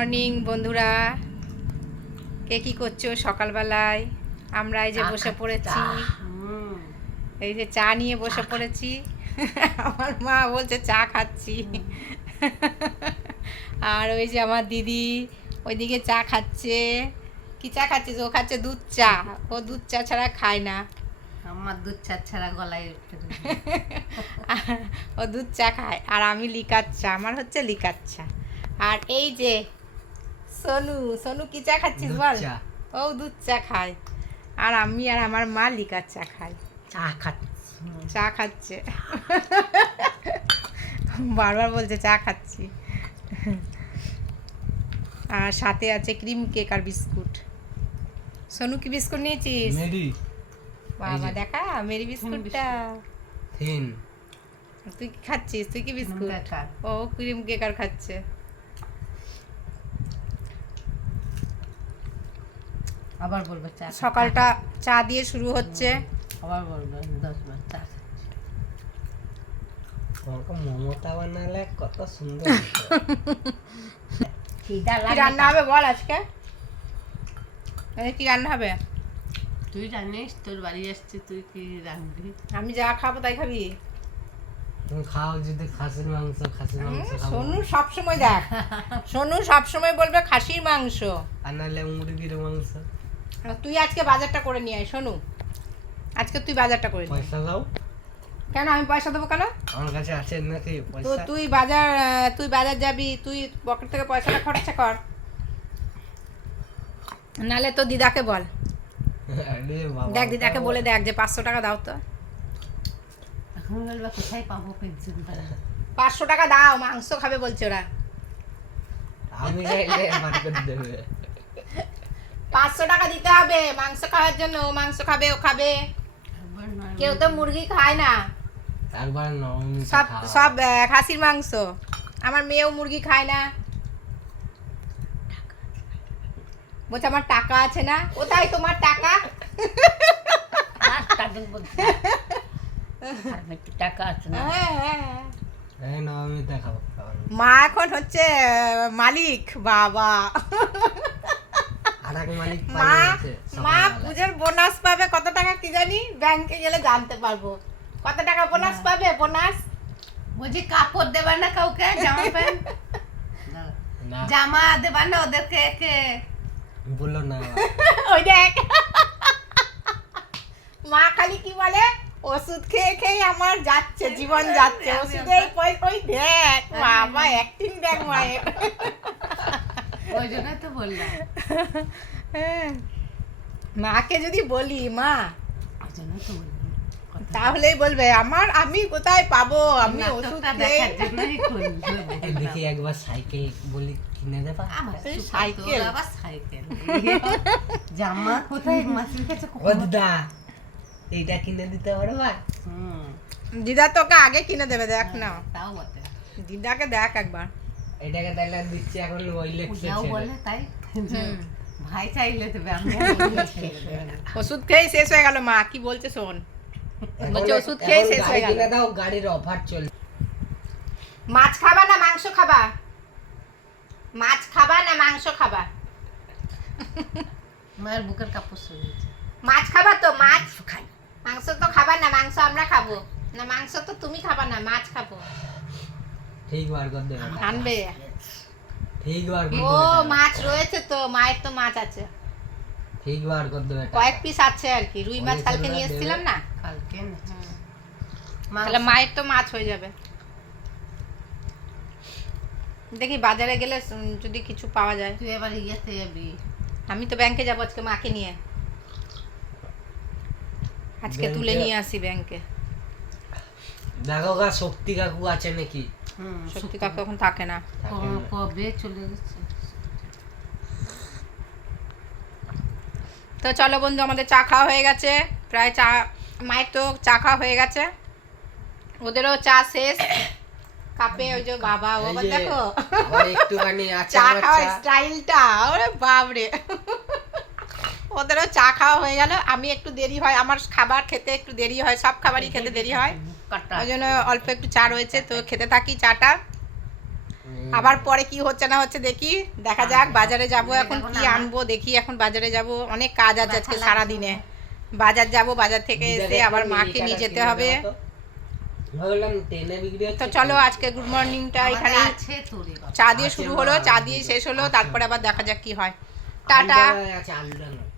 Morning বন্ধুরা, কে কি করছো সকালবেলায়? আমরা এই যে বসে পড়েছি, এই যে চা নিয়ে বসে পড়েছি। আমার মা বলছে চা খাচ্ছি, আর ওই যে আমার দিদি ওইদিকে চা খাচ্ছে। কি চা খাচ্ছিস? ও খাচ্ছে দুধ চা। ও দুধ চা ছাড়া খায় না। আমার দুধ চা ছাড়া গলায় উঠে ও দুধ চা খায়, আর আমি লিকার চা, আমার হচ্ছে লিকার চা। আর এই যে সোনু, সোনু কি চা খাচ্ছিস বল? ও দুধ চা খায়, আর আমি আর আমার মা লিকার চা খাই। চা খাচ্ছে, বারবার বলছে চা খাচ্ছি। আর সাথে আছে ক্রিম কেক আর বিস্কুট। সোনু কি বিস্কুট নিয়েছিস? মেরি। বাবা দেখা মেরি বিস্কুটটা। থিন। তুই কি খাচ্ছিস? তুই কি বিস্কুট? ও ক্রিম কেক আর খাচ্ছে। আবার বলবে চা। সকালটা চা দিয়ে শুরু হচ্ছে। আবার বলবে 10 বার চা। তোমাকে মমতা বানালে কত সুন্দর। কি রান্না হবে বল আজকে? কি রান্না হবে? তুই জানিস, তোর বাড়ি আসছে, তুই কি রাঁধবি? আমি যা খাবো তাই খাবি? তুমি খাও যদি খাসির মাংস খাবো। সোনু সবসময় দেখ, সোনু সবসময় বলবে খাসির মাংস, আর নাহলে মুরগির মাংস। তুই আজকে বাজারটা করে নিয়ে আয় সোনু। আজকে তুই বাজারটা করে নিয়ে আয়। পয়সা দাও। কেন আমি পয়সা দেবো কেন? আমার কাছে আছে নাকি তো পয়সা? তুই বাজার যাবি, তুই পকেট থেকে পয়সাটা খরচা কর, নালে তো দিদাকে বল। আরে বাবা, দেখ দিদাকে বলে দেখ যে 500 টাকা দাও তো। এখন বলবে কোথায় পাবো পেনশন? 500 টাকা দাও, মাংস খাবে বলছে ওরা। আমি চাইলে মার্কেট দেবে। 500 টাকা দিতে হবে মাংস খাওয়ার জন্য। ও মাংস খাবে, ও খাবে। কেউ তো মুরগি খায় না, একবার নবমী সব সব খাসির মাংস। আমার মেয়েও মুরগি খায় না। বলছে আমার টাকা আছে না। কোথায় তোমার টাকা? টাকা আছে না? এই নবমীতে খাবো। মা এখন হচ্ছে মালিক বাবা। আর এক মালিক মা পালিয়ে গেছে মা সকালবেলা। পূজার বোনাস পাবে কত টাকা কি জানি, ব্যাংকে গেলে জানতে পারবো। কত টাকা বোনাস পাবে? বোনাস বলছি কাপড় দেবা না কাউকে? জামা প্যান্ট না জামা দেবা না ওদেরকে? কে বললো না। ওই দেখ, মা খালি কি বলে, ওষুধ খেয়ে খেয়ে আমার যাচ্ছে, জীবন যাচ্ছে ওষুধের পয়সা। ওই দেখ বাবা, অ্যাক্টিং দেখ মায়ের। ওই জন্যই তো বললাম। মাকে যদি বলি মা, ওই জন্যই তো বললাম। তাহলেই বলবে আমি কোথায় পাবো, আমি ওষুধ নাটকটা খেয়ে। দেখার জন্যই এই দেখি একবার সাইকেল বলি কিনে দেবা। আমার এই সাইকেল, সাইকেল। আবার সাইকেল। জামা কোথায় মাসির কাছে ও দিদা এইটা কিনে দিতে পারবা? দিদা তোকে আগে কিনে দেবে, দেখ না। তাও বটে। দিদাকে দেখ একবার। এটাকে তাহলে দিচ্ছি এখন ওই লেখছে পূজাও বলে তাই। ভাই চাইলে দেবে, আমি আর বললে চাইলে দেবে না। ওষুধ খেয়ে শেষ হয়ে গেল মা, কি বলছে শোন। বলছে ওষুধ খেয়ে শেষ হয়ে গেল। কিনে দাও, গাড়ির অফার চলছে। মাছ খাবা না মাংস খাবা? মাছ খাবা না মাংস খাবা? মায়ের বুকের কাপড় সরিয়েছে। মাছ খাবা তো? মাছ খাই। মাংস তো খাবা না, মাংস আমরা খাবো না। মাংস তো তুমি খাবা না, মাছ খাবো। ঠিক বার করে দেবে। আনবে। ঠিক বার করে ও দেবে। মাছ রয়েছে তো, মায়ের তো মাছ আছে, ঠিক বার করে দেবে। কয়েক পিস আছে আর কি। রুই মাছ কালকে নিয়ে এসেছিলাম না, কালকে এনেছে। তাহলে মায়ের তো মাছ হয়ে যাবে। দেখি বাজারে গেলে যদি কিছু পাওয়া যায়। তুই এবার ইয়েতে যাবি? আমি তো ব্যাংকে যাবো আজকে, মাকে নিয়ে। আজকে তুলে নিয়ে আসি ব্যাংকে। দেখো গা শক্তি কাকু আছে নাকি? সত্যি কাকু এখন থাকে না। কবে চলে গেছে? তো চলো বন্ধু, আমাদের চা খাওয়া হয়ে গেছে প্রায়। চা মায়ের তো চা খাওয়া হয়ে গেছে, ওদেরও চা শেষ। কাপে ওই যে বাবা, ও আবার দেখো আবার একটুখানি আছে চা আমার খাওয়ার চা। স্টাইলটা, ওরে বাপরে। ওদেরও চা খাওয়া হয়ে গেল। আমি একটু দেরি হয়, আমার খাবার খেতে একটু দেরি হয়, সব খাবারই খেতে দেরি হয়। ওই জন্য অল্প একটু চা রয়েছে, তো খেতে থাকি চাটা। আবার পরে কি হচ্ছে না হচ্ছে দেখি, দেখা যাক। বাজারে যাব এখন, কি আনবো দেখি। এখন বাজারে যাব, অনেক কাজ আছে আজকে সারা দিনে। বাজার যাব, বাজার থেকে এসে আবার মাকে নিয়ে যেতে হবে। ভাবলাম ট্রেনে বিক্রি হচ্ছে। তো চলো আজকে গুড মর্নিংটা আমাদের এখানে আছে তোরে বাবা। চা দিয়ে শুরু হলো, চা দিয়ে শেষ হলো, তারপরে আবার দেখা যাক কি হয়। টাটা। আছে আলুটা নয়।